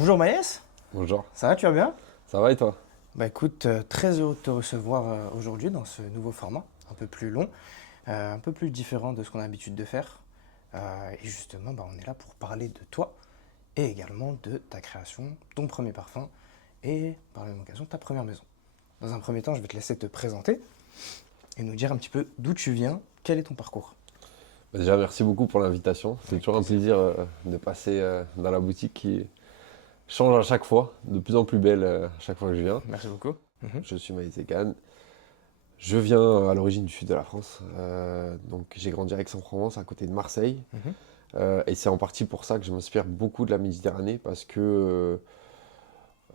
Bonjour Maïs, Bonjour, ça va, tu vas bien? ça va et toi? Bah écoute, très heureux de te recevoir aujourd'hui dans ce nouveau format, un peu plus long, un peu plus différent de ce qu'on a l'habitude de faire. Et justement, bah, on est là pour parler de toi et également de ta création, ton premier parfum et par la même occasion ta première maison. Dans un premier temps, je vais te laisser te présenter et nous dire un petit peu d'où tu viens, quel est ton parcours. Déjà, merci beaucoup pour l'invitation. C'est Avec toujours un plaisir. plaisir de passer dans la boutique qui change à chaque fois, de plus en plus belle à chaque fois que je viens. Merci beaucoup. Mhm, Je suis Maïs Ekan. Je viens à l'origine du sud de la France. Donc j'ai grandi à Aix-en-Provence, à côté de Marseille. mhm. Et c'est en partie pour ça que je m'inspire beaucoup de la Méditerranée, parce que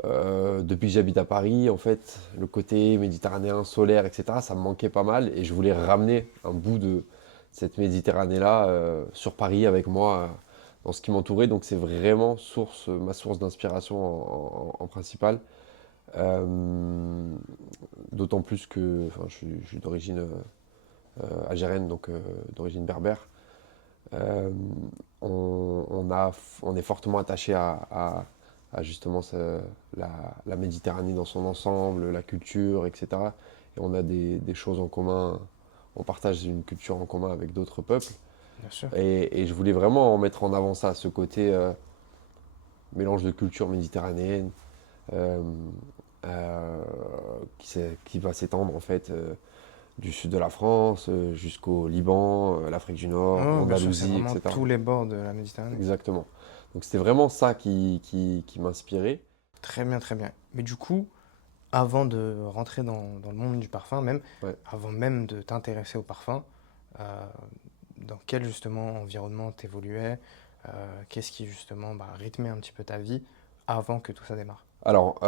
depuis que j'habite à Paris, en fait, le côté méditerranéen, solaire, etc., ça me manquait pas mal. Et je voulais ramener un bout de cette Méditerranée-là sur Paris avec moi, dans ce qui m'entourait. Donc c'est vraiment ma source d'inspiration en principal. Euh, D'autant plus que enfin, je suis d'origine algérienne, donc d'origine berbère. Euh, on est fortement attaché à justement la, la Méditerranée dans son ensemble, la culture, etc. Et on a des choses en commun, on partage une culture en commun avec d'autres peuples. Bien sûr. Et je voulais vraiment en mettre en avant ça, ce côté mélange de culture méditerranéenne euh, euh, qui va s'étendre en fait du sud de la France jusqu'au Liban, l'Afrique du Nord, Oh, bien sûr, c'est l'Andalousie, vraiment etc. tous les bords de la Méditerranée. Exactement. Donc c'était vraiment ça qui m'inspirait. Très bien, très bien. Mais du coup, avant de rentrer dans le monde du parfum, même Ouais. avant même de t'intéresser au parfum, euh, dans quel justement environnement t'évoluais, qu'est-ce qui justement bah, rythmait un petit peu ta vie avant que tout ça démarre? Alors,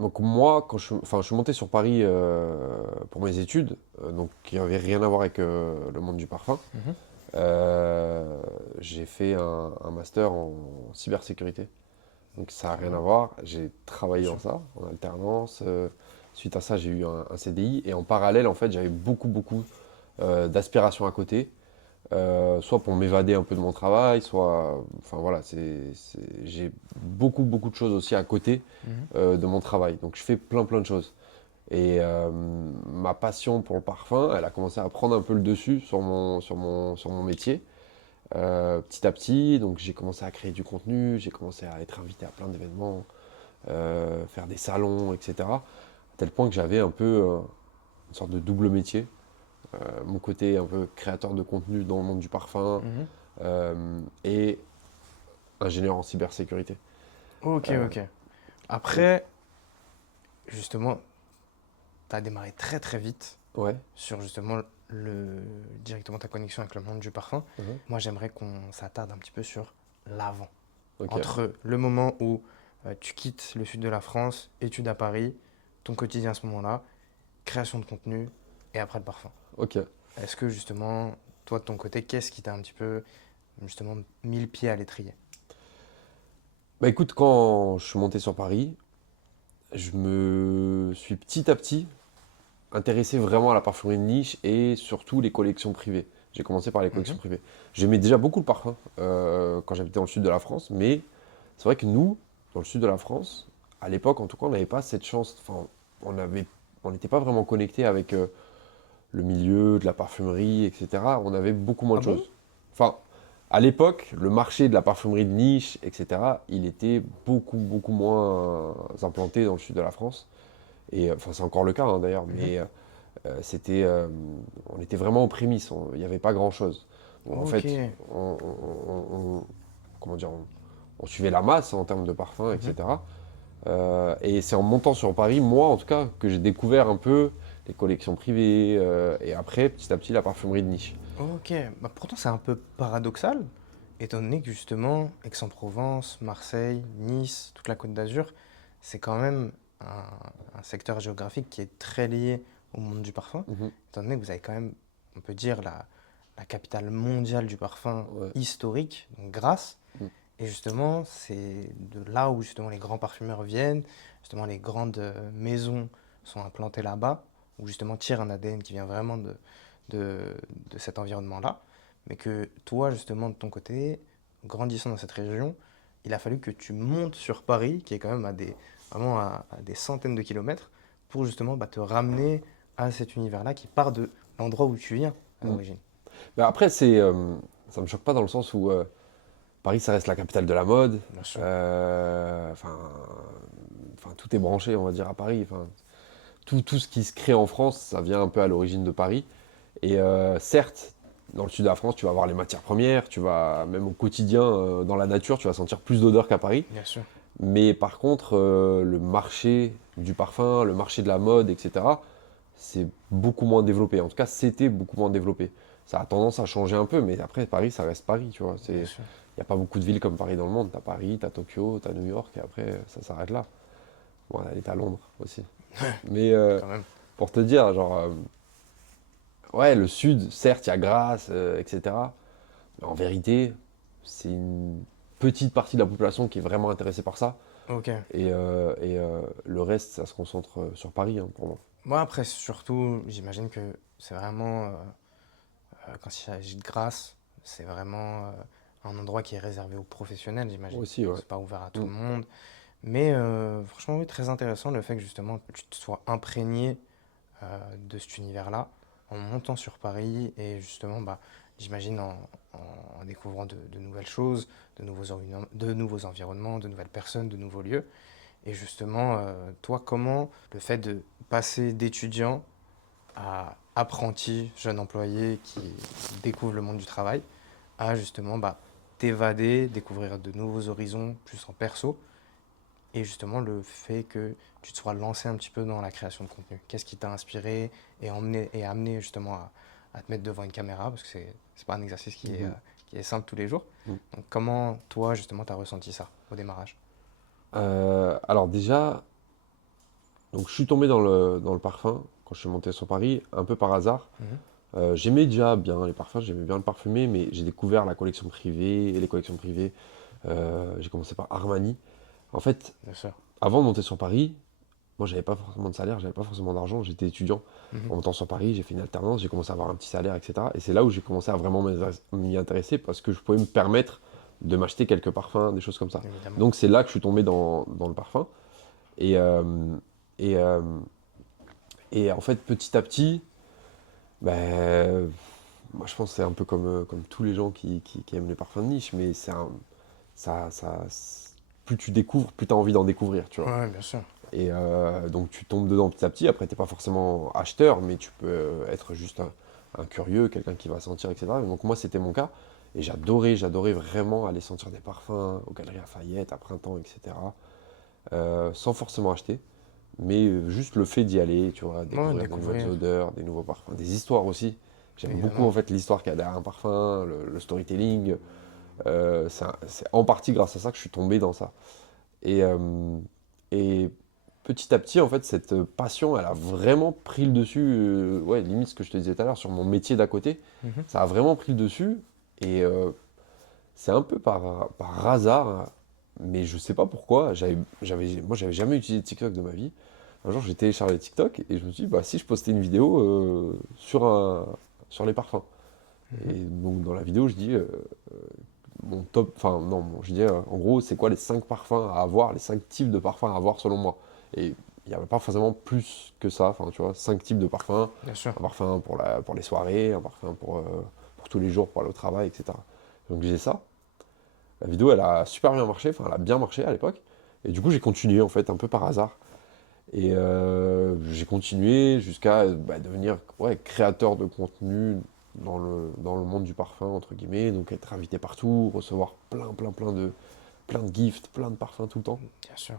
donc moi, enfin, je suis monté sur Paris pour mes études, donc qui n'avaient rien à voir avec le monde du parfum. Mhm. J'ai fait un master en cybersécurité, donc ça n'a Très rien à bien, voir. J'ai bien travaillé dans sûr. ça, en alternance. Suite à ça, j'ai eu un CDI, et en parallèle, en fait, j'avais beaucoup d'aspirations à côté. Soit pour m'évader un peu de mon travail, soit, enfin voilà, j'ai beaucoup de choses aussi à côté Mhm. de mon travail. Donc je fais plein de choses. Et ma passion pour le parfum, elle a commencé à prendre un peu le dessus sur mon métier, petit à petit. Donc j'ai commencé à créer du contenu, j'ai commencé à être invité à plein d'événements, faire des salons, etc. À tel point que j'avais un peu une sorte de double métier. Mon côté un peu créateur de contenu dans le monde du parfum, Mhm. et ingénieur en cybersécurité. Ok, ok. Après, justement, tu as démarré très très vite Ouais. sur justement directement ta connexion avec le monde du parfum. Mhm. Moi, j'aimerais qu'on s'attarde un petit peu sur l'avant. Ok. Entre le moment où tu quittes le sud de la France, études à Paris, ton quotidien à ce moment-là, création de contenu et après le parfum. Ok. Est-ce que justement, toi de ton côté, qu'est-ce qui t'a un petit peu justement mis le pied à l'étrier? Bah écoute, quand je suis monté sur Paris, je me suis petit à petit intéressé vraiment à la parfumerie de niche et surtout les collections privées. J'ai commencé par les collections Mhm, privées. J'aimais déjà beaucoup le parfum quand j'habitais dans le sud de la France, mais c'est vrai que nous, dans le sud de la France, à l'époque en tout cas, on n'avait pas cette chance. Enfin, on avait, on n'était pas vraiment connecté avec le milieu de la parfumerie, etc. On avait beaucoup moins ah de bon? choses. Enfin, à l'époque, le marché de la parfumerie de niche, etc., il était beaucoup moins implanté dans le sud de la France. Et enfin, c'est encore le cas hein, d'ailleurs, Mhm. mais c'était, on était vraiment aux prémices. Il n'y avait pas grand-chose. Donc, en Ok. fait, comment dire, on suivait la masse en termes de parfums, Mhm. etc. Et c'est en montant sur Paris, moi en tout cas, que j'ai découvert un peu les collections privées et après, petit à petit, la parfumerie de niche. Ok. Bah, pourtant, c'est un peu paradoxal, étant donné que justement, Aix-en-Provence, Marseille, Nice, toute la Côte d'Azur, c'est quand même un, un secteur géographique qui est très lié au monde du parfum, Mhm. étant donné que vous avez quand même, on peut dire, la capitale mondiale du parfum Ouais. historique, donc Grasse. Mm. Et justement, c'est de là où justement les grands parfumeurs viennent, justement les grandes maisons sont implantées là-bas, où justement tire un ADN qui vient vraiment de, de cet environnement-là. Mais que toi, justement, de ton côté, grandissant dans cette région, il a fallu que tu montes sur Paris, qui est quand même vraiment à des centaines de kilomètres, pour justement te ramener à cet univers-là qui part de l'endroit où tu viens à Mm. l'origine. Mais après, ça me choque pas dans le sens où Paris, ça reste la capitale de la mode. Bien sûr. Enfin, tout est branché, on va dire, à Paris. Enfin, tout ce qui se crée en France, ça vient un peu à l'origine de Paris. Et certes, dans le sud de la France, tu vas avoir les matières premières, tu vas même au quotidien, dans la nature, tu vas sentir plus d'odeur qu'à Paris. Bien sûr. Mais par contre, le marché du parfum, le marché de la mode, etc., c'est beaucoup moins développé. En tout cas, c'était beaucoup moins développé. Ça a tendance à changer un peu, mais après, Paris, ça reste Paris, tu vois. Il Bien n'y sûr. a pas beaucoup de villes comme Paris dans le monde. T'as Paris, t'as Tokyo, t'as New York, et après, ça s'arrête là. Bon, elle est à Londres aussi. Mais Quand même. pour te dire, genre, ouais, le sud, certes, il y a Grasse, etc. Mais en vérité, c'est une petite partie de la population qui est vraiment intéressée par ça. Ok. Et le reste, ça se concentre sur Paris, hein, pour moi. Moi, après, surtout, j'imagine que c'est vraiment, quand il s'agit de Grasse, c'est vraiment un endroit qui est réservé aux professionnels, Moi j'imagine. aussi, ouais. C'est pas ouvert à tout Mm. le monde. Mais franchement, oui, très intéressant le fait que justement tu te sois imprégné de cet univers-là en montant sur Paris et justement, j'imagine en découvrant de nouvelles choses, de nouveaux environnements, de nouvelles personnes, de nouveaux lieux. Et justement, toi, comment le fait de passer d'étudiant à apprenti, jeune employé qui découvre le monde du travail, à justement t'évader, découvrir de nouveaux horizons, plus en perso, et justement le fait que tu te sois lancé un petit peu dans la création de contenu. Qu'est-ce qui t'a inspiré et amené justement à te mettre devant une caméra, parce que c'est pas un exercice Mhm. qui est simple tous les jours. Mm. Donc comment toi justement t'as ressenti ça au démarrage? Alors déjà, donc je suis tombé dans le parfum quand je suis monté sur Paris, un peu par hasard. Mhm. J'aimais déjà bien les parfums, j'aimais bien le parfumer, mais j'ai découvert la collection privée et les collections privées. J'ai commencé par Armani. En fait, Bien sûr. avant de monter sur Paris, moi j'avais pas forcément de salaire, j'avais pas forcément d'argent, j'étais étudiant. Mhm. En montant sur Paris, j'ai fait une alternance, j'ai commencé à avoir un petit salaire, etc. Et c'est là où j'ai commencé à vraiment m'y intéresser parce que je pouvais me permettre de m'acheter quelques parfums, des choses comme ça. Évidemment. Donc c'est là que je suis tombé dans le parfum. Et, euh, et, euh, et en fait, petit à petit, ben, moi je pense que c'est un peu comme tous les gens qui aiment les parfums de niche, mais plus tu découvres, plus tu as envie d'en découvrir, tu vois. Ouais, bien sûr. Et donc tu tombes dedans petit à petit. Après, t'es pas forcément acheteur, mais tu peux être juste un curieux, quelqu'un qui va sentir, etc. Et donc moi, c'était mon cas. Et j'adorais vraiment aller sentir des parfums aux Galeries Lafayette, à Printemps, etc. Sans forcément acheter, mais juste le fait d'y aller, tu vois, Ouais, découvrir de nouvelles découvrir, odeurs, des nouveaux parfums, des histoires aussi. J'aime beaucoup en évidemment. fait l'histoire qu'il y a derrière un parfum, le storytelling. C'est en partie grâce à ça que je suis tombé dans ça. Et, euh, et petit à petit, en fait, cette passion, elle a vraiment pris le dessus. Ouais, limite ce que je te disais tout à l'heure sur mon métier d'à côté, Mhm. ça a vraiment pris le dessus. Et c'est un peu par hasard, hein, mais je sais pas pourquoi. Moi, j'avais jamais utilisé TikTok de ma vie. Un jour, j'ai téléchargé TikTok et je me suis dit, bah, si je postais une vidéo sur les parfums. Et Mhm. donc, dans la vidéo, je dis mon top, enfin, non, je dis en gros, c'est quoi les 5 parfums à avoir, les 5 types de parfums à avoir selon moi. Et il n'y avait pas forcément plus que ça, enfin, tu vois, 5 types de parfums. Bien sûr. Un parfum pour les soirées, un parfum pour tous les jours, pour aller au travail, etc. Donc, j'ai ça. La vidéo, elle a super bien marché, enfin, elle a bien marché à l'époque. Et du coup, j'ai continué, en fait, un peu par hasard. Et j'ai continué jusqu'à devenir ouais, créateur de contenu dans le monde du parfum, entre guillemets. Donc, être invité partout, recevoir plein de gifts, plein de parfums tout le temps. Bien sûr.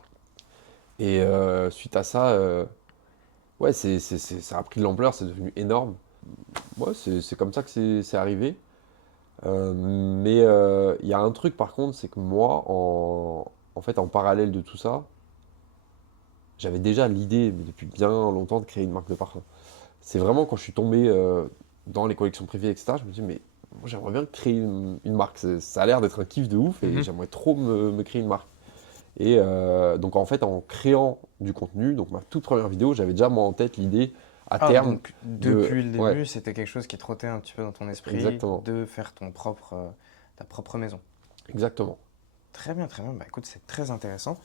Et suite à ça, ouais, ça a pris de l'ampleur, c'est devenu énorme. Ouais, c'est comme ça que c'est arrivé. Mais il y a un truc par contre, c'est que moi, en fait, en parallèle de tout ça, j'avais déjà l'idée, mais depuis bien longtemps, de créer une marque de parfum. C'est vraiment quand je suis tombé dans les collections privées, etc., je me dis, mais moi j'aimerais bien créer une marque. Ça a l'air d'être un kiff de ouf et Mhm. j'aimerais trop me créer une marque. Et donc en fait, en créant du contenu, donc ma toute première vidéo, j'avais déjà moi en tête l'idée à Ah, terme donc de... depuis le Ouais, début, c'était quelque chose qui trottait un petit peu dans ton esprit exactement. de faire ta propre maison. Exactement. Très bien. Bah, écoute, c'est très intéressant.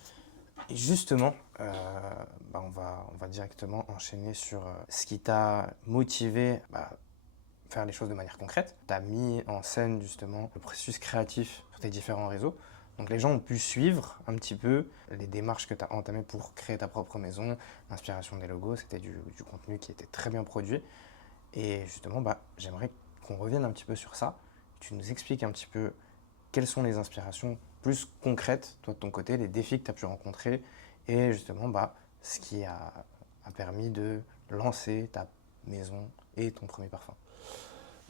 Et justement, on va directement enchaîner sur ce qui t'a motivé à faire les choses de manière concrète. Tu as mis en scène justement le processus créatif sur tes différents réseaux. Donc les gens ont pu suivre un petit peu les démarches que tu as entamées pour créer ta propre maison, l'inspiration des logos, c'était du contenu qui était très bien produit. Et justement, j'aimerais qu'on revienne un petit peu sur ça. Tu nous expliques un petit peu quelles sont les inspirations plus concrètes, toi de ton côté, les défis que tu as pu rencontrer et justement ce qui a permis de lancer ta maison et ton premier parfum.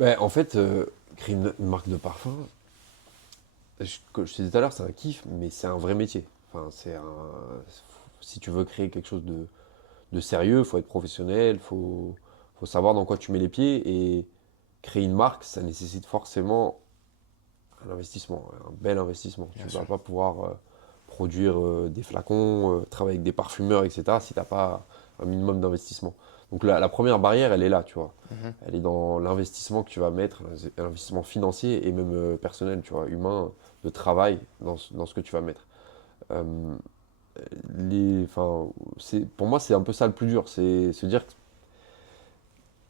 Ouais, en fait, créer une marque de parfum, comme je te disais tout à l'heure, c'est un kiff, mais c'est un vrai métier. Enfin, si tu veux créer quelque chose de sérieux, il faut être professionnel, faut savoir dans quoi tu mets les pieds. Et créer une marque, ça nécessite forcément un investissement, un bel investissement. Tu Bien ne vas sûr. pas pouvoir produire des flacons, travailler avec des parfumeurs, etc., si tu n'as pas un minimum d'investissement. Donc la première barrière, elle est là, tu vois. Mhm. Elle est dans l'investissement que tu vas mettre, l'investissement financier et même personnel, tu vois, humain, de travail dans ce que tu vas mettre. Euh, enfin, pour moi, c'est un peu ça le plus dur, c'est se dire que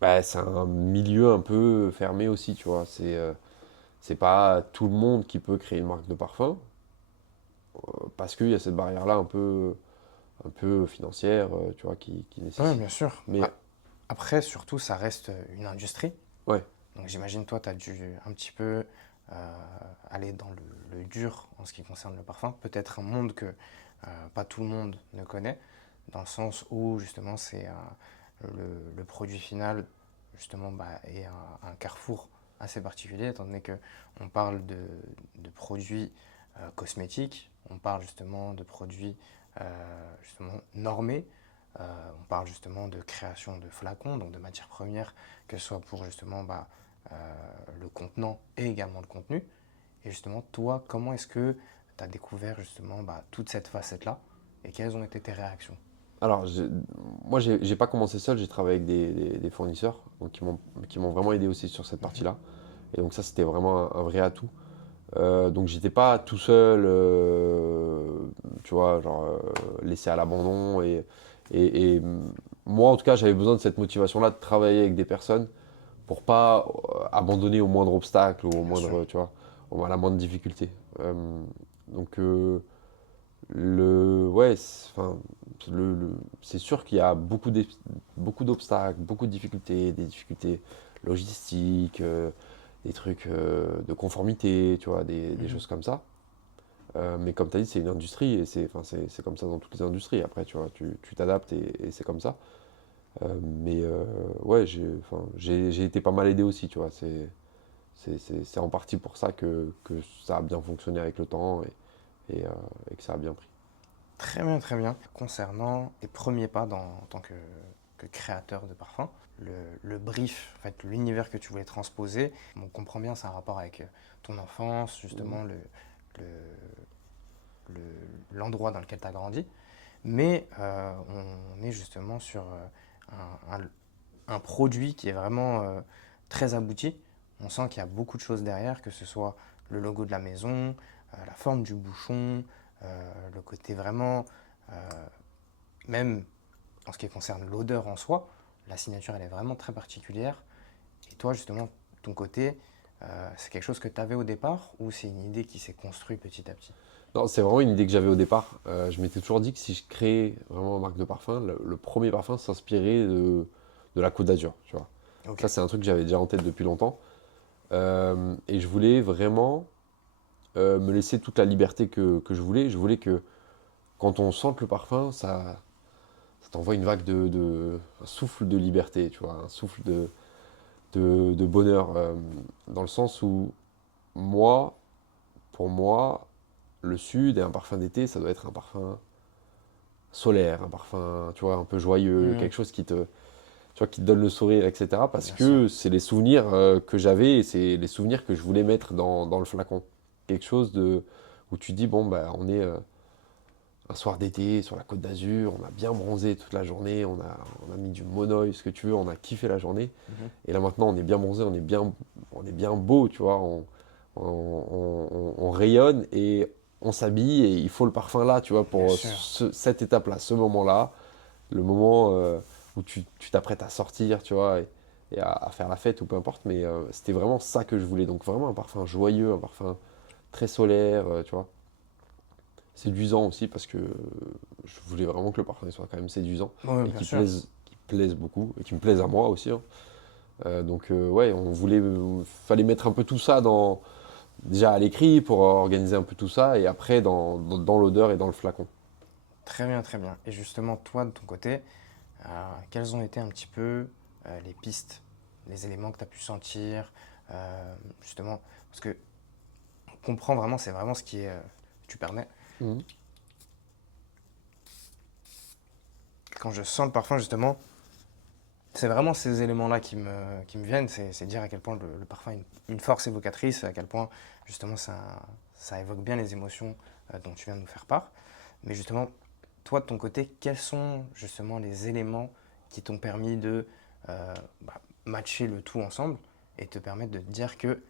bah, c'est un milieu un peu fermé aussi, tu vois. C'est pas tout le monde qui peut créer une marque de parfum, parce qu'il y a cette barrière-là un peu financière, tu vois, qui Oui, nécessite. bien sûr. Mais Après, surtout, ça reste une industrie. ouais, Donc j'imagine, toi, tu as dû un petit peu aller dans le dur en ce qui concerne le parfum. Peut-être un monde que pas tout le monde ne connaît, dans le sens où justement le produit final justement est un carrefour assez particulier, étant donné qu'on parle de produits cosmétiques, on parle justement de produits justement normés, on parle justement de création de flacons, donc de matières premières, que ce soit pour justement euh, le contenant et également le contenu. Et justement, toi, comment est-ce que tu as découvert justement toute cette facette-là et quelles ont été tes réactions? alors moi, j'ai pas commencé seul, j'ai travaillé avec des fournisseurs donc qui m'ont vraiment aidé aussi sur cette Mhm. partie-là. Et donc ça, c'était vraiment un vrai atout. Donc j'étais pas tout seul, tu vois, genre laissé à l'abandon. Et moi, en tout cas, j'avais besoin de cette motivation-là de travailler avec des personnes pour pas abandonner au moindre obstacle ou au Bien sûr. moindre, tu vois, à la moindre difficulté. Euh, donc ouais, enfin, c'est sûr qu'il y a beaucoup d'obstacles, beaucoup de difficultés, des difficultés logistiques, des trucs de conformité, tu vois, des Mhm. choses comme ça. Mais comme tu as dit, c'est une industrie et enfin, c'est comme ça dans toutes les industries. Après, tu vois, tu t'adaptes et c'est comme ça. Mais ouais, enfin, j'ai été pas mal aidé aussi, tu vois. C'est en partie pour ça que ça a bien fonctionné avec le temps et que ça a bien pris. Très bien, très bien. Concernant tes premiers pas en tant que créateur de parfum, le brief, en fait, l'univers que tu voulais transposer, on comprend bien, c'est un rapport avec ton enfance, Mhm. justement, le- l'endroit dans lequel tu as grandi. Mais on est justement sur un produit qui est vraiment très abouti. On sent qu'il y a beaucoup de choses derrière, que ce soit le logo de la maison, la forme du bouchon, le côté vraiment, euh, même en ce qui concerne l'odeur en soi, la signature elle est vraiment très particulière. Et toi justement, de ton côté, c'est quelque chose que tu avais au départ ou c'est une idée qui s'est construite petit à petit? Non, c'est vraiment une idée que j'avais au départ. Je m'étais toujours dit que si je créais vraiment une marque de parfum, le premier parfum s'inspirait de la Côte d'Azur, tu vois. Ok. Ça, c'est un truc que j'avais déjà en tête depuis longtemps. Et je voulais vraiment me laisser toute la liberté que je voulais. Je voulais que quand on sente le parfum, ça t'envoie une vague un souffle de liberté, tu vois, un souffle de bonheur. Dans le sens où moi, pour moi, le sud et un parfum d'été, ça doit être un parfum solaire, un parfum, tu vois, un peu joyeux, Mhm. quelque chose tu vois, qui te donne le sourire, etc. Parce Bien sûr. que c'est les souvenirs que j'avais et c'est les souvenirs que je voulais mettre dans le flacon. Quelque chose où tu dis, bon, bah, on est un soir d'été sur la Côte d'Azur, on a bien bronzé toute la journée, on a mis du monoeil, ce que tu veux, on a kiffé la journée. Mhm. Et là maintenant, on est bien bronzé, on est bien beau, tu vois, on rayonne et on s'habille et il faut le parfum là, tu vois, Bien pour sûr. cette étape-là, ce moment-là, le moment où tu t'apprêtes à sortir, tu vois, et à faire la fête ou peu importe, mais c'était vraiment ça que je voulais. Donc vraiment un parfum joyeux, un parfum très solaire, tu vois. Séduisant aussi parce que je voulais vraiment que le parfum soit quand même séduisant Oui, et bien sûr. qui plaise beaucoup et qui me plaise à moi aussi, hein. Ouais, on voulait, fallait mettre un peu tout ça déjà à l'écrit pour organiser un peu tout ça et après dans l'odeur et dans le flacon. Très bien, très bien. Et justement, toi, de ton côté, quelles ont été un petit peu les pistes, les éléments que tu as pu sentir, justement, parce que on comprend vraiment, c'est vraiment ce qui est, tu permets, Mhm. quand je sens le parfum, justement, c'est vraiment ces éléments-là qui me viennent, c'est dire à quel point le parfum a une force évocatrice, à quel point, justement, ça évoque bien les émotions dont tu viens de nous faire part. Mais justement, toi, de ton côté, quels sont justement les éléments qui t'ont permis de matcher le tout ensemble et te permettre de te dire que,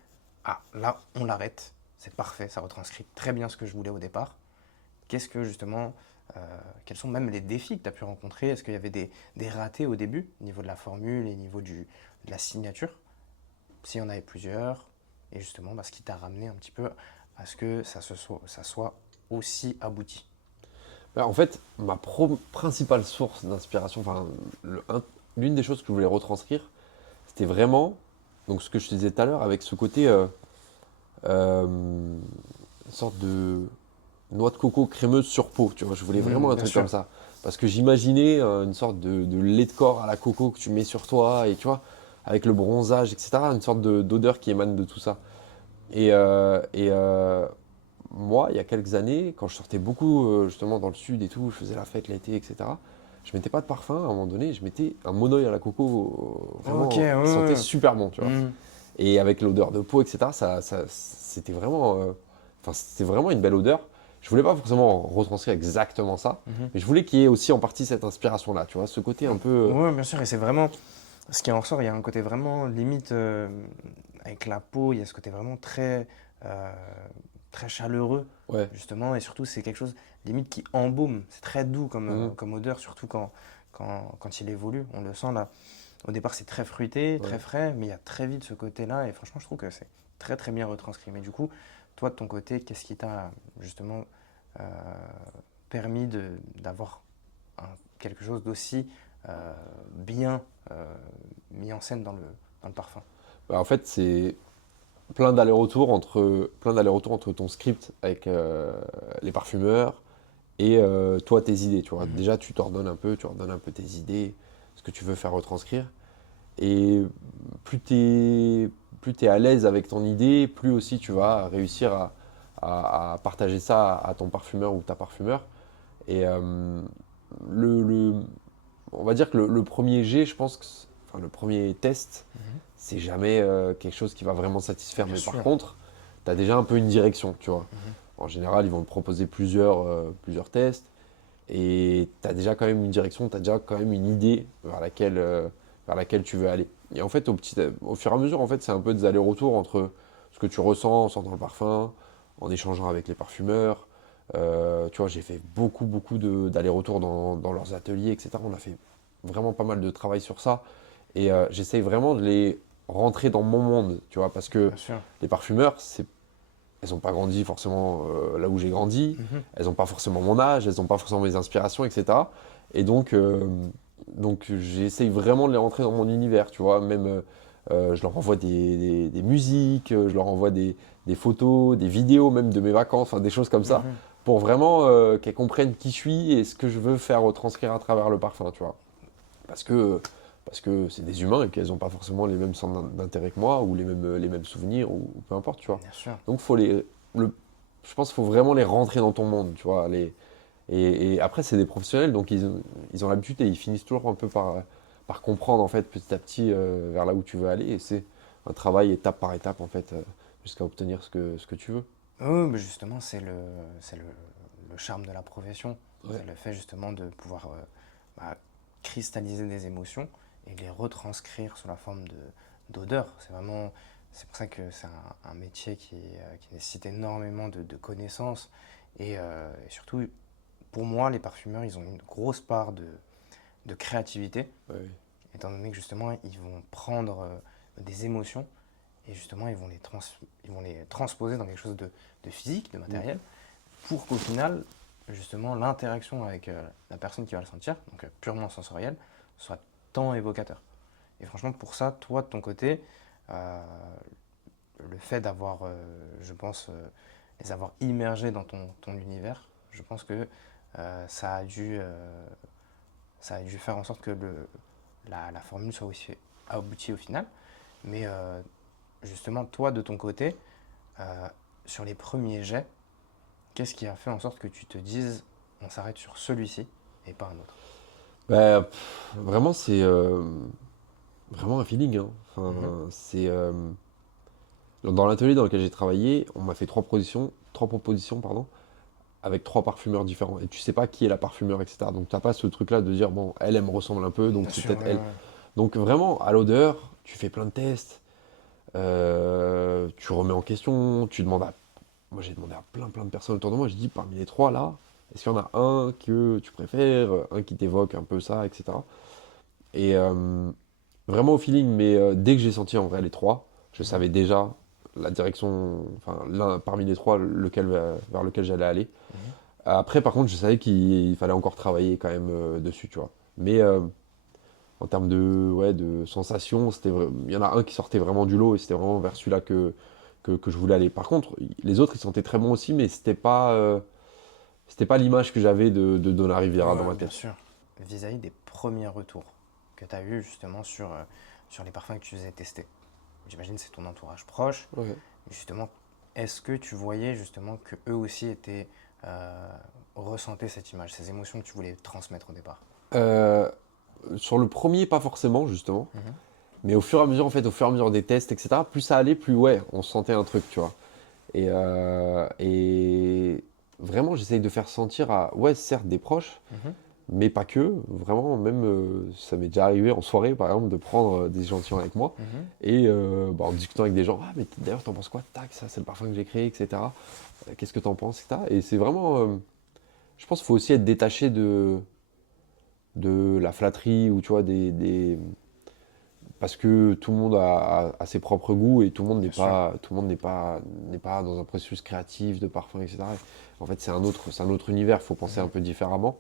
ah, là, on l'arrête, c'est parfait, ça retranscrit très bien ce que je voulais au départ. Qu'est-ce que justement, quels sont même les défis que tu as pu rencontrer? Est-ce qu'il y avait des ratés au début, au niveau de la formule et au niveau de la signature? S'il y en avait plusieurs, et justement, ce qui t'a ramené un petit peu à ce que ça soit aussi abouti. Bah, en fait, principale source d'inspiration, enfin, l'une des choses que je voulais retranscrire, c'était vraiment, donc ce que je te disais tout à l'heure, avec ce côté, une sorte de noix de coco crémeuse sur peau, tu vois. Je voulais vraiment un Bien truc comme sûr. ça. Parce que j'imaginais une sorte de lait de corps à la coco que tu mets sur toi, et tu vois, avec le bronzage, etc. Une sorte d'odeur qui émane de tout ça. Moi, il y a quelques années, quand je sortais beaucoup justement dans le sud et tout, je faisais la fête l'été, etc. Je mettais pas de parfum, à un moment donné, je mettais un monoeil à la coco, Ok, vraiment, ouais, qui sentait ouais. super bon, tu vois. Hmm. Et avec l'odeur de peau, etc., c'était vraiment, enfin, c'était vraiment une belle odeur. Je voulais pas forcément retranscrire exactement ça, Mhm. mais je voulais qu'il y ait aussi en partie cette inspiration-là, tu vois, ce côté un peu, Ouais, bien sûr, et c'est vraiment ce qui en ressort. Il y a un côté vraiment limite avec la peau. Il y a ce côté vraiment euh, très chaleureux, ouais, justement, et surtout c'est quelque chose limite qui embaume. C'est très doux mhm, comme odeur, surtout quand il évolue. On le sent là. Au départ, c'est très fruité, très ouais. frais, mais il y a très vite ce côté-là, et franchement, je trouve que c'est très très bien retranscrit. Mais du coup, toi de ton côté, qu'est-ce qui t'a justement euh, permis d'avoir quelque chose d'aussi bien mis en scène dans le parfum. Bah, en fait, c'est plein d'allers-retours entre ton script avec les parfumeurs et toi tes idées, tu vois. Mhm. Déjà, tu ordonnes un peu tes idées, ce que tu veux faire retranscrire. Et plus t'es à l'aise avec ton idée, plus aussi tu vas réussir à partager ça à ton parfumeur ou ta parfumeur. Et le, le- on va dire que le premier jet, je pense enfin, le premier test, Mhm. c'est jamais quelque chose qui va vraiment satisfaire. Bien Mais par sûr. contre, tu as déjà un peu une direction, tu vois. Mhm. En général, ils vont te proposer plusieurs tests et tu as déjà quand même une direction, tu as déjà quand même une idée vers laquelle tu veux aller. Et en fait, au fur et à mesure, en fait, c'est un peu des allers-retours entre ce que tu ressens en sentant le parfum, en échangeant avec les parfumeurs. Tu vois, j'ai fait beaucoup d'allers-retours dans leurs ateliers, etc. On a fait vraiment pas mal de travail sur ça. Et j'essaye vraiment de les rentrer dans mon monde, tu vois, parce que Bien sûr. les parfumeurs, elles n'ont pas grandi forcément là où j'ai grandi, Mhm. elles n'ont pas forcément mon âge, elles n'ont pas forcément mes inspirations, etc. Et donc j'essaye vraiment de les rentrer dans mon univers, tu vois, même je leur envoie des musiques, je leur envoie des photos, des vidéos même de mes vacances, enfin des choses comme ça, Mhm. pour vraiment qu'elles comprennent qui je suis et ce que je veux faire retranscrire à travers le parfum, tu vois. Parce que parce que c'est des humains et qu'elles n'ont pas forcément les mêmes centres d'intérêt que moi ou les mêmes souvenirs ou peu importe, tu vois. Bien sûr. Donc le, je pense qu'il faut vraiment les rentrer dans ton monde, tu vois. Et après, c'est des professionnels, donc ils ont l'habitude et ils finissent toujours un peu par comprendre en fait petit à petit vers là où tu veux aller. Et c'est un travail étape par étape en fait jusqu'à obtenir ce que tu veux. Oui, mais justement, c'est le charme de la profession. Ouais. C'est le fait justement de pouvoir bah, cristalliser des émotions et les retranscrire sous la forme d'odeur. C'est vraiment C'est pour ça que c'est un métier qui nécessite énormément de connaissances. Et surtout, pour moi, les parfumeurs, ils ont une grosse part de créativité, Ouais. étant donné que justement, ils vont prendre des émotions et justement, ils vont les transposer dans quelque chose de physique, de Mm. matériel, pour qu'au final, justement, l'interaction avec la personne qui va le sentir, donc purement sensorielle, soit tant évocateur. Et franchement, pour ça, toi, de ton côté, euh, le fait d'avoir, je pense, les avoir immergés dans ton univers, je pense que euh, ça a dû, euh, ça a dû faire en sorte que la formule soit aussi aboutie au final. Mais justement, toi, de ton côté, euh, sur les premiers jets, qu'est-ce qui a fait en sorte que tu te dises, on s'arrête sur celui-ci et pas un autre? Bah, vraiment, c'est vraiment un feeling, hein. Enfin, Mhm. c'est dans l'atelier dans lequel j'ai travaillé, on m'a fait trois propositions, pardon, avec trois parfumeurs différents. Et tu sais pas qui est la parfumeur, etc. Donc t'as pas ce truc-là de dire, bon, elle me ressemble un peu, donc Bien c'est sûr, peut-être ouais, elle. ouais. Donc vraiment, à l'odeur, tu fais plein de tests, tu remets en question, tu demandes à... Moi j'ai demandé à plein de personnes autour de moi, j'ai dit, parmi les trois là, est-ce qu'il y en a un que tu préfères, un qui t'évoque un peu ça, etc. Et vraiment au feeling, mais dès que j'ai senti en vrai les trois, je Mhm. savais déjà la direction, enfin l'un parmi les trois, vers lequel j'allais aller. Mhm. Après, par contre, je savais qu'il fallait encore travailler quand même dessus, tu vois. Mais en termes de, ouais, de sensations, il y en a un qui sortait vraiment du lot et c'était vraiment vers celui-là que je voulais aller. Par contre, les autres, ils sentaient très bons aussi, mais c'était pas l'image que j'avais de Donna Riviera dans Ouais, ma bien tête. sûr. Vis-à-vis des premiers retours que tu as eus justement sur les parfums que tu faisais tester. J'imagine que c'est ton entourage proche. Ouais. Justement, est-ce que tu voyais justement que eux aussi euh, ressentaient cette image, ces émotions que tu voulais transmettre au départ? Euh, sur le premier, pas forcément, justement. Mhm. Mais au fur et à mesure, en fait, au fur et à mesure des tests, etc., plus ça allait, plus ouais, on sentait un truc, tu vois. Et vraiment, j'essaye de faire sentir à, ouais, certes, des proches, Mhm. mais pas que. Vraiment, même, ça m'est déjà arrivé en soirée, par exemple, de prendre des échantillons avec moi. Mhm. Et bah, en discutant avec des gens, ah, mais d'ailleurs, t'en penses quoi? Tac, ça, c'est le parfum que j'ai créé, etc. Qu'est-ce que t'en penses, etc. Et c'est vraiment, je pense qu'il faut aussi être détaché de la flatterie ou, tu vois, parce que tout le monde a ses propres goûts et tout le monde Bien sûr. n'est pas dans un processus créatif de parfum, etc. En fait, c'est un autre univers, il faut penser un Mhm. peu différemment.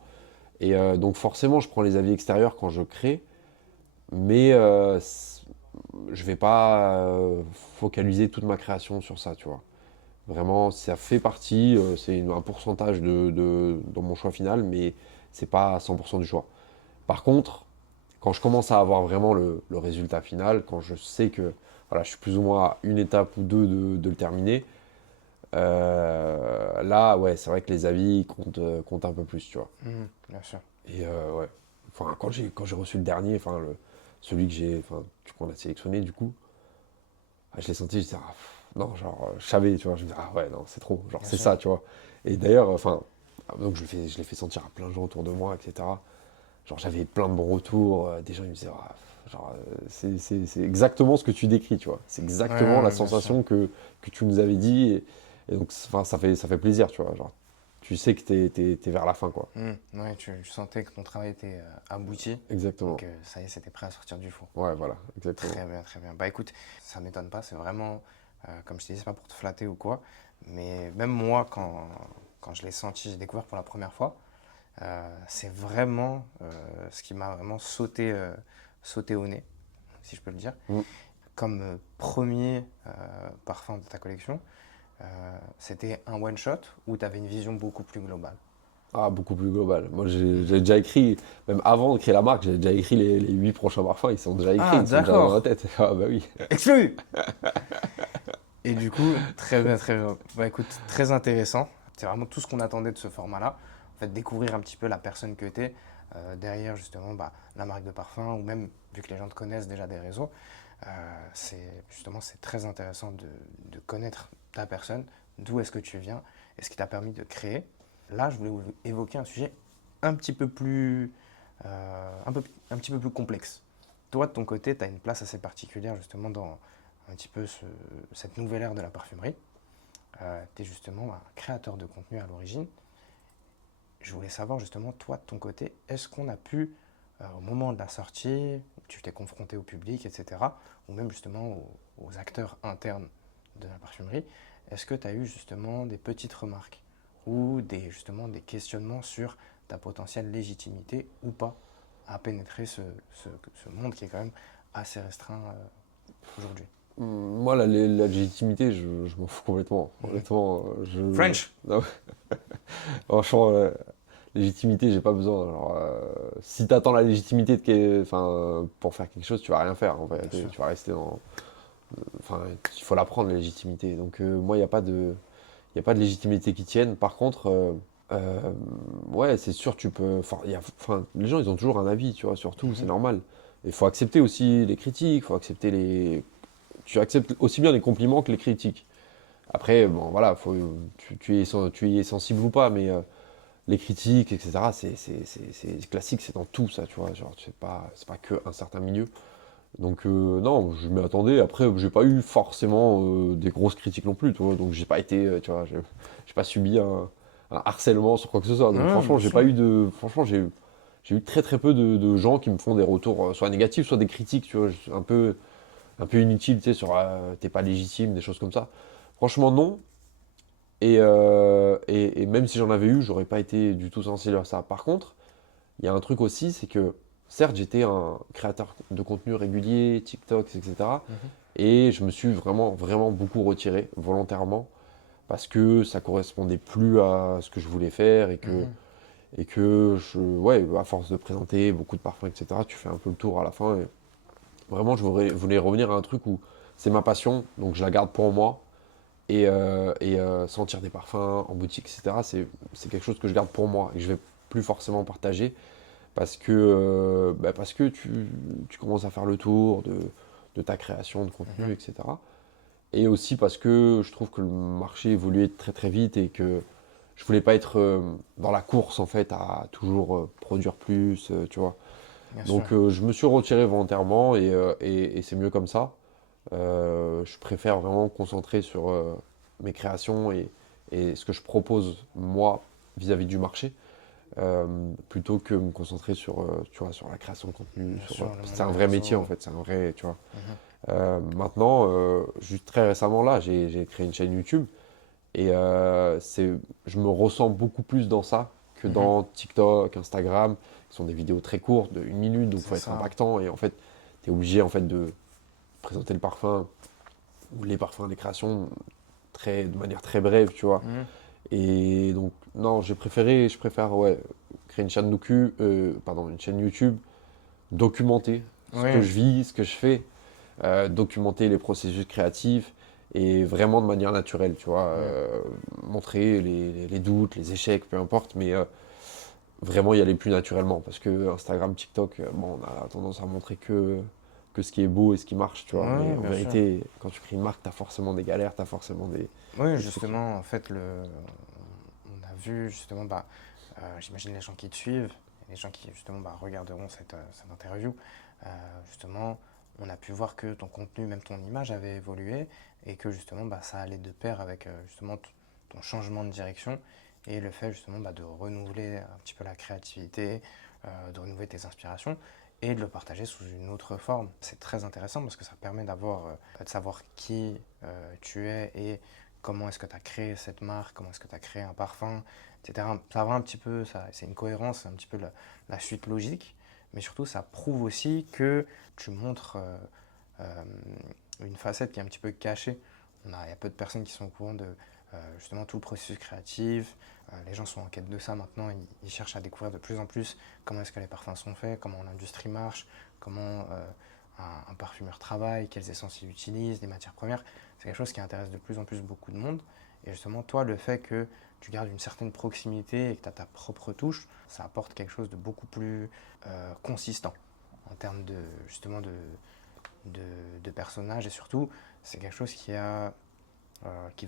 Et donc forcément, je prends les avis extérieurs quand je crée, mais je vais pas focaliser toute ma création sur ça, tu vois. Vraiment, ça fait partie, c'est un pourcentage dans mon choix final, mais c'est pas à 100% du choix. Par contre, quand je commence à avoir vraiment le résultat final, quand je sais que voilà, je suis plus ou moins à une étape ou deux de le terminer, là, ouais, c'est vrai que les avis comptent un peu plus, tu vois. Mhm. Bien sûr. Et ouais, enfin, quand j'ai reçu le dernier, enfin, celui qu'on a sélectionné, du coup, je l'ai senti, je disais, ah, non, genre, je savais, tu vois, je me disais, ah ouais, non, c'est trop, genre, Bien c'est sûr. ça, tu vois. Et d'ailleurs, enfin, donc je l'ai fait sentir à plein de gens autour de moi, etc. Genre, j'avais plein de bons retours. Des gens ils me disaient, ah, genre, c'est exactement ce que tu décris, tu vois. C'est Ouais, exactement la ouais, bien sûr. sensation que tu nous avais dit. Et donc, enfin, ça fait plaisir, tu vois. Genre, tu sais que t'es vers la fin, quoi. Ouais, tu sentais que ton travail était abouti. Donc Exactement. ça y est, c'était prêt à sortir du four. Ouais, voilà, exactement. Très bien, très bien. Bah écoute, ça m'étonne pas, c'est vraiment, comme je t'ai dit, c'est pas pour te flatter ou quoi, mais même moi, quand je l'ai senti, j'ai découvert pour la première fois, c'est vraiment ce qui m'a vraiment sauté au nez, si je peux le dire. Mm. Comme premier parfum de ta collection, c'était un one-shot où tu avais une vision beaucoup plus globale. Ah, beaucoup plus global. Moi, j'ai Mhm. déjà écrit, même avant de créer la marque, j'ai déjà écrit les 8 prochains parfums. Ils sont déjà écrits, Ah, ils sont déjà dans ma d'accord. tête. Ah, bah oui. Exclu! Et du coup, très bien, très bien. Bah écoute, très intéressant. C'est vraiment tout ce qu'on attendait de ce format-là. En fait, découvrir un petit peu la personne que tu es derrière justement bah, la marque de parfum ou même vu que les gens te connaissent déjà des réseaux. C'est très intéressant de connaître ta personne, d'où est-ce que tu viens et ce qui t'a permis de créer. Là, je voulais vous évoquer un sujet un petit peu plus, un petit peu plus complexe. Toi, de ton côté, tu as une place assez particulière justement un petit peu cette nouvelle ère de la parfumerie. Tu es justement un créateur de contenu à l'origine. Je voulais savoir justement, toi, de ton côté, est-ce qu'on a pu, au moment de la sortie, tu t'es confronté au public, etc., ou même justement aux acteurs internes de la parfumerie, est-ce que tu as eu justement des petites remarques ou justement des questionnements sur ta potentielle légitimité ou pas à pénétrer ce monde qui est quand même assez restreint aujourd'hui? Moi, la légitimité, je m'en fous complètement. Mhm. Honnêtement, French. non, franchement, légitimité, j'ai pas besoin. Alors, si t'attends la légitimité enfin, pour faire quelque chose, tu vas rien faire. En Bien vérité. sûr. Tu vas rester dans. Enfin, il faut l'apprendre, la légitimité. Donc, moi, il y a pas de légitimité qui tienne. Par contre, euh, ouais, c'est sûr, tu peux. Enfin, les gens, ils ont toujours un avis, tu vois, sur tout, c'est Mhm. normal. Il faut accepter aussi les critiques, faut accepter les. Tu acceptes aussi bien les compliments que les critiques. Après, bon, voilà, tu y es sensible ou pas, mais les critiques, etc., c'est classique, c'est dans tout ça, tu vois. Genre, c'est pas que un certain milieu. Donc, non, je m'y attendais. Après, j'ai pas eu forcément des grosses critiques non plus, tu vois. Donc, j'ai pas été, tu vois, j'ai pas subi un harcèlement sur quoi que ce soit. Donc, Ouais, franchement, bien j'ai sûr. pas eu de. Franchement, j'ai eu très très peu de gens qui me font des retours, soit négatifs, soit des critiques, tu vois, un peu inutiles, tu sais, sur t'es pas légitime, des choses comme ça. Franchement, non. Et même si j'en avais eu, j'aurais pas été du tout sensible à ça. Par contre, il y a un truc aussi, c'est que certes, j'étais un créateur de contenu régulier, TikTok, etc. Mhm. Et je me suis vraiment, vraiment beaucoup retiré volontairement parce que ça correspondait plus à ce que je voulais faire Mhm. et que ouais, à force de présenter beaucoup de parfums, etc., tu fais un peu le tour à la fin. Et vraiment, voulais revenir à un truc où c'est ma passion, donc je la garde pour moi sentir des parfums en boutique, etc., c'est quelque chose que je garde pour moi et que je vais plus forcément partager parce que tu commences à faire le tour de ta création de contenu, Mhm. etc. Et aussi parce que je trouve que le marché évoluait très très vite et que je voulais pas être dans la course en fait à toujours produire plus, tu vois. Bien sûr. Donc je me suis retiré volontairement et c'est mieux comme ça. Je préfère vraiment me concentrer sur mes créations et ce que je propose moi vis-à-vis du marché, plutôt que me concentrer sur, tu vois, sur la création de contenu. Bien sûr, le C'est monde un des vrai métier en réseaux. fait, c'est un vrai, tu vois. Mhm. Maintenant, juste très récemment là, j'ai créé une chaîne YouTube et je me ressens beaucoup plus dans ça que Mhm. dans TikTok, Instagram, qui sont des vidéos très courtes de 1 minute, donc il C'est faut être ça. impactant et en fait, tu es obligé en fait de présenter le parfum ou les parfums, les créations de manière très brève, tu vois. Mhm. Et donc, non, je préfère ouais, créer une chaîne YouTube, documenter ce que Oui, je vis, ce que je fais, documenter les processus créatifs et vraiment de manière naturelle, tu vois. mhm. Montrer les doutes, les échecs, peu importe, mais vraiment y aller plus naturellement parce que Instagram, TikTok, bon, on a tendance à montrer que ce qui est beau et ce qui marche, tu vois. Oui, Mais en bien sûr. vérité, quand tu crées une marque, tu as forcément des galères, tu as forcément Oui, des trucs. justement, en fait, on a vu justement, j'imagine les gens qui te suivent, et les gens qui justement regarderont cette interview, justement, on a pu voir que ton contenu, même ton image avait évolué et que justement, ça allait de pair avec justement ton changement de direction et le fait justement de renouveler un petit peu la créativité, de renouveler tes inspirations et de le partager sous une autre forme. C'est très intéressant parce que ça permet de savoir qui tu es et comment est-ce que tu as créé cette marque, comment est-ce que tu as créé un parfum, etc. Ça va un petit peu, c'est une cohérence, c'est un petit peu la suite logique, mais surtout ça prouve aussi que tu montres euh, une facette qui est un petit peu cachée. Il y a peu de personnes qui sont au courant de justement tout le processus créatif. Les gens sont en quête de ça maintenant, ils cherchent à découvrir de plus en plus comment est-ce que les parfums sont faits, comment l'industrie marche, comment un parfumeur travaille, quelles essences il utilise, les matières premières. C'est quelque chose qui intéresse de plus en plus beaucoup de monde. Et justement, toi, le fait que tu gardes une certaine proximité et que tu as ta propre touche, ça apporte quelque chose de beaucoup plus consistant en termes de, justement de personnages. Et surtout, c'est quelque chose qui va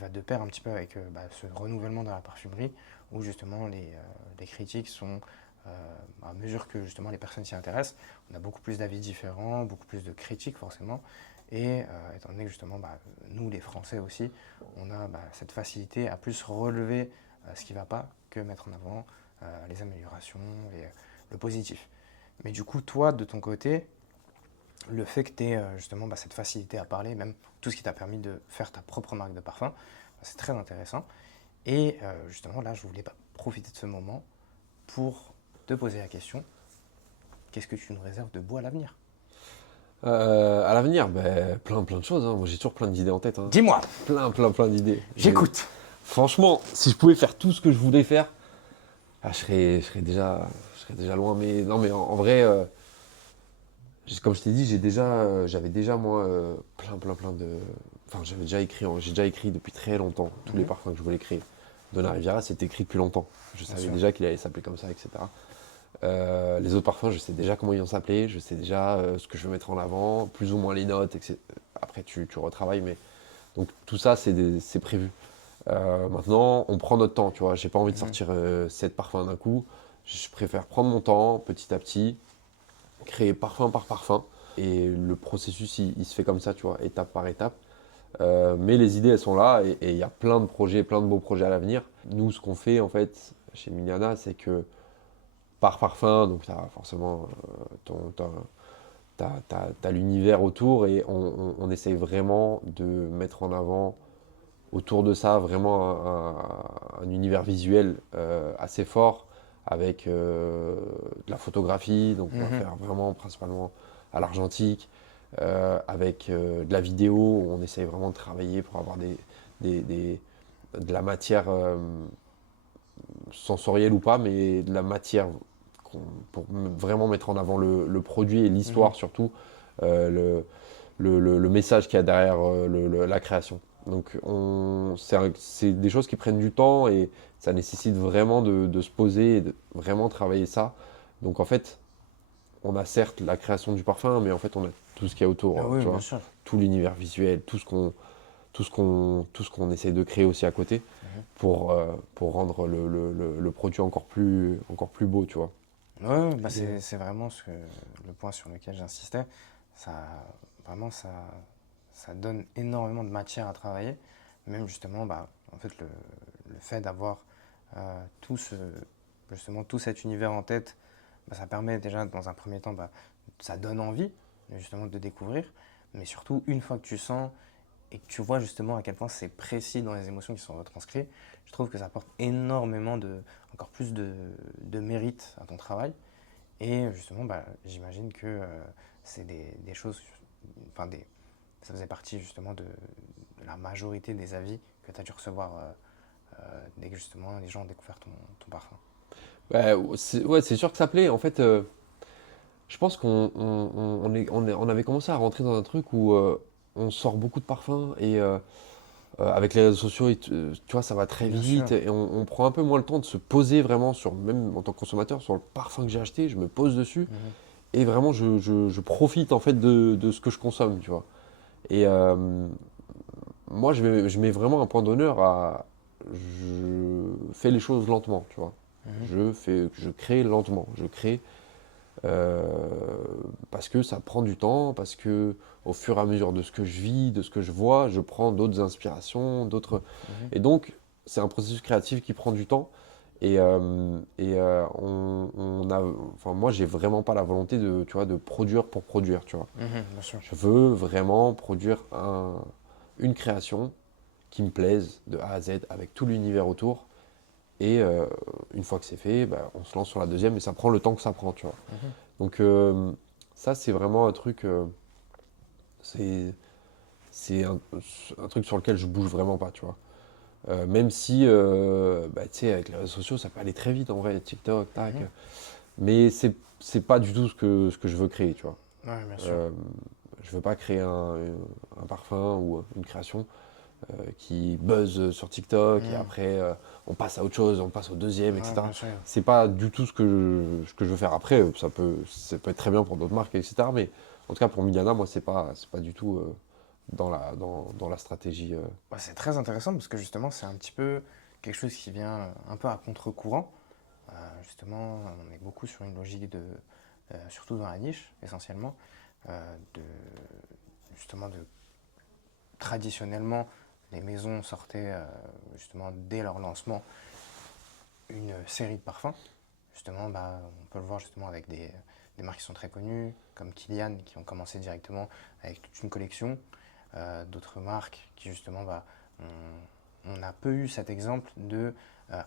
de pair un petit peu avec ce renouvellement dans la parfumerie où justement les critiques sont à mesure que justement les personnes s'y intéressent, on a beaucoup plus d'avis différents, beaucoup plus de critiques forcément, Et étant donné que justement, nous les Français aussi, on a cette facilité à plus relever ce qui ne va pas que mettre en avant les améliorations et le positif. Mais du coup, toi, de ton côté, le fait que tu aies justement cette facilité à parler, même tout ce qui t'a permis de faire ta propre marque de parfum, c'est très intéressant. Et justement, là, je voulais profiter de ce moment pour te poser la question, qu'est-ce que tu nous réserves de beau à l'avenir? À l'avenir, ben, plein de choses, hein. Moi, j'ai toujours plein d'idées en tête, hein. Dis-moi, Plein d'idées. j'écoute. Franchement, si je pouvais faire tout ce que je voulais faire, je serais déjà loin. Mais non, mais en vrai, comme je t'ai dit, j'avais déjà moi plein de. Enfin, j'ai déjà écrit depuis très longtemps tous les parfums que je voulais créer. Donna Riviera, c'était écrit depuis longtemps. Je Bien savais sûr. déjà qu'il allait s'appeler comme ça, etc. Les autres parfums, je sais déjà comment ils vont s'appeler, je sais déjà ce que je veux mettre en avant, plus ou moins les notes, etc. Après, tu retravailles, mais donc tout ça, c'est prévu. Maintenant, on prend notre temps, tu vois. J'ai pas envie de sortir 7 parfums d'un coup. Je préfère prendre mon temps, petit à petit, créer parfum par parfum. Et le processus, il se fait comme ça, tu vois, étape par étape. Mais les idées, elles sont là et il y a plein de projets, plein de beaux projets à l'avenir. Nous, ce qu'on fait, en fait, chez Miliana, c'est que par parfum, donc tu as forcément t'as l'univers autour et on essaye vraiment de mettre en avant autour de ça vraiment un univers visuel assez fort avec de la photographie, donc on va Mhm. faire vraiment principalement à l'argentique, avec de la vidéo, où on essaye vraiment de travailler pour avoir de la matière sensorielle ou pas, mais de la matière pour vraiment mettre en avant le produit et Mhm. l'histoire surtout, euh, le message qu'il y a derrière la création. Donc c'est des choses qui prennent du temps et ça nécessite vraiment de se poser et de vraiment travailler ça. Donc en fait, on a certes la création du parfum, mais en fait on a tout ce qu'il y a autour, Ah oui, tu bien vois, sûr. tout l'univers visuel, tout ce qu'on essaye de créer aussi à côté Mhm. pour rendre le produit encore plus beau, tu vois. Ouais, ouais, Et, c'est vraiment le point sur lequel j'insistais. Ça, vraiment, ça donne énormément de matière à travailler. Même justement, en fait, le fait d'avoir euh, tout ce, justement tout cet univers en tête, ça permet déjà, dans un premier temps, ça donne envie justement de découvrir. Mais surtout, une fois que tu sens et que tu vois justement à quel point c'est précis dans les émotions qui sont retranscrites, je trouve que ça apporte énormément encore plus de mérite à ton travail. Et justement, j'imagine que c'est des choses, enfin ça faisait partie justement de la majorité des avis que tu as dû recevoir dès que justement les gens ont découvert ton parfum. ouais, c'est sûr que ça plaît. En fait, je pense on avait commencé à rentrer dans un truc où on sort beaucoup de parfums et avec les réseaux sociaux, tu vois, ça va très Bien vite sûr. et on prend un peu moins le temps de se poser vraiment sur, même en tant que consommateur, sur le parfum que j'ai acheté, je me pose dessus Mhm. et vraiment je profite en fait de ce que je consomme, tu vois. Et moi, je mets vraiment un point d'honneur à, je fais les choses lentement, tu vois. Mhm. Je crée lentement, je crée euh, parce que ça prend du temps, parce que au fur et à mesure de ce que je vis, de ce que je vois, je prends d'autres inspirations, d'autres. Mhm. Et donc, c'est un processus créatif qui prend du temps. Enfin, moi, j'ai vraiment pas la volonté de, tu vois, de produire pour produire, tu vois. Mhm. Bien sûr. Je veux vraiment produire une création qui me plaise de A à Z avec tout l'univers autour. Et une fois que c'est fait, bah, on se lance sur la deuxième et ça prend le temps que ça prend, tu vois. Mhm. Donc ça, c'est vraiment un truc, c'est c'est un truc sur lequel je bouge vraiment pas, tu vois. Même si, bah, tu sais, avec les réseaux sociaux, ça peut aller très vite en vrai, TikTok, tac. Mhm. Mais c'est pas du tout ce que je veux créer, tu vois. Ouais, bien sûr. Euh, je veux pas créer un parfum ou une création qui buzz sur TikTok et Mhm. après on passe à autre chose, on passe au deuxième, Ouais, etc. bien sûr. C'est pas du tout ce que je veux faire après. Ça peut être très bien pour d'autres marques, etc. Mais en tout cas pour Miliana, moi c'est pas du tout dans la stratégie. C'est très intéressant parce que justement, c'est un petit peu quelque chose qui vient un peu à contre-courant. Justement, on est beaucoup sur une logique surtout dans la niche essentiellement, de justement traditionnellement, les maisons sortaient justement dès leur lancement une série de parfums. Justement, on peut le voir justement avec des marques qui sont très connues, comme Kilian, qui ont commencé directement avec toute une collection. D'autres marques qui justement, on a peu eu cet exemple de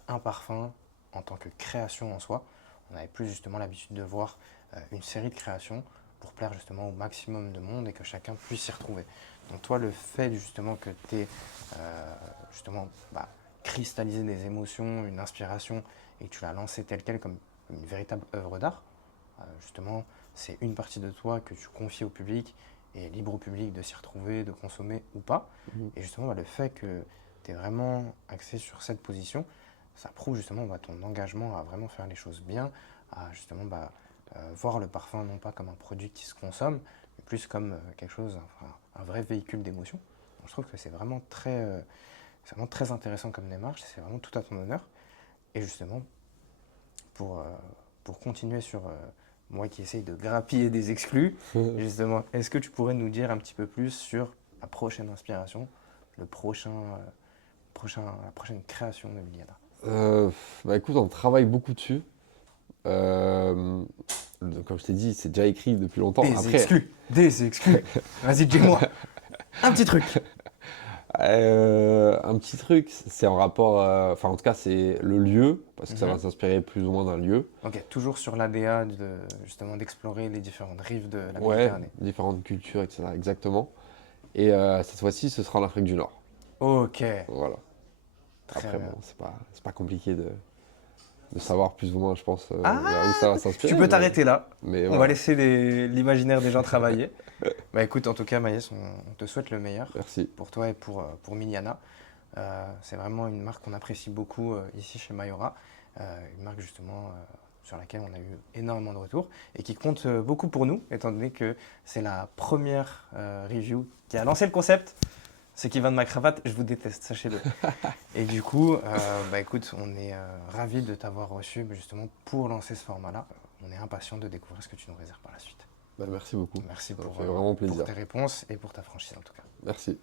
un parfum en tant que création en soi. On avait plus justement l'habitude de voir une série de créations pour plaire justement au maximum de monde et que chacun puisse s'y retrouver. Donc toi, le fait justement que tu aies justement cristallisé des émotions, une inspiration et que tu l'as lancée telle quelle comme une véritable œuvre d'art, justement, c'est une partie de toi que tu confies au public et libre au public de s'y retrouver, de consommer ou pas. Mhm. Et justement, le fait que tu es vraiment axé sur cette position, ça prouve justement ton engagement à vraiment faire les choses bien, à justement voir le parfum non pas comme un produit qui se consomme, mais plus comme quelque chose, enfin, un vrai véhicule d'émotion. Donc, je trouve que c'est vraiment très intéressant comme démarche, c'est vraiment tout à ton honneur. Et justement, pour, euh, pour continuer sur moi qui essaye de grappiller des exclus, justement, est-ce que tu pourrais nous dire un petit peu plus sur la prochaine inspiration, la prochaine création de Liliana? Bah écoute, on travaille beaucoup dessus. Euh, Comme je t'ai dit, c'est déjà écrit depuis longtemps. Des Après, exclus, des exclus. Vas-y, dis-moi, un petit truc. un petit truc, c'est en rapport, enfin en tout cas c'est le lieu, parce que ça va Mhm. s'inspirer plus ou moins d'un lieu. Ok, toujours sur l'ADA justement d'explorer les différentes rives de la Ouais, Méditerranée. différentes cultures, etc. Exactement. Et cette fois-ci, ce sera en Afrique du Nord. Ok, Voilà. très Après, bon, bien. c'est pas compliqué de savoir plus ou moins, je pense, vers où Ah, ça va tu s'inspirer, peux t'arrêter là. mais On va voilà. laisser l'imaginaire des gens travailler. Bah écoute, en tout cas, Maïs, on te souhaite le meilleur Merci. pour toi et pour Miliana. C'est vraiment une marque qu'on apprécie beaucoup ici chez Mayora. Une marque justement sur laquelle on a eu énormément de retours et qui compte beaucoup pour nous, étant donné que c'est la première review qui a lancé le concept. Ce qui vient de ma cravate, je vous déteste, sachez-le. Et du coup, écoute, on est ravis de t'avoir reçu justement pour lancer ce format-là. On est impatient de découvrir ce que tu nous réserves par la suite. Bah, merci beaucoup. Merci Ça me fait vraiment pour plaisir. tes réponses et pour ta franchise en tout cas. Merci.